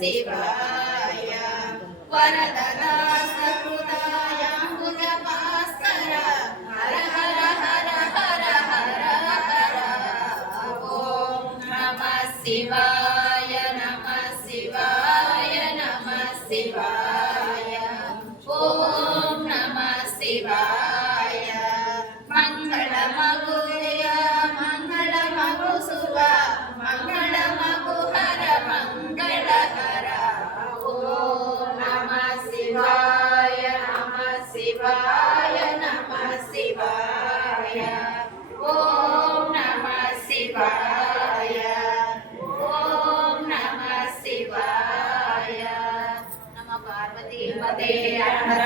शिवाय वरददा सकृदाय भुजभास्कर हर हर हर हर हर हर ॐ नमः शिवाय नमः शिवाय नमः शिवाय ॐ नमः शिवाय मंगलमगुय मंगलमगु शुभ मंगलमगु हर मंगलहर ॐ नमः शिवाय नमः शिवाय नमः शिवाय ॐ नमः शिवाय ॐ नमः शिवाय नमः पार्वती पते हर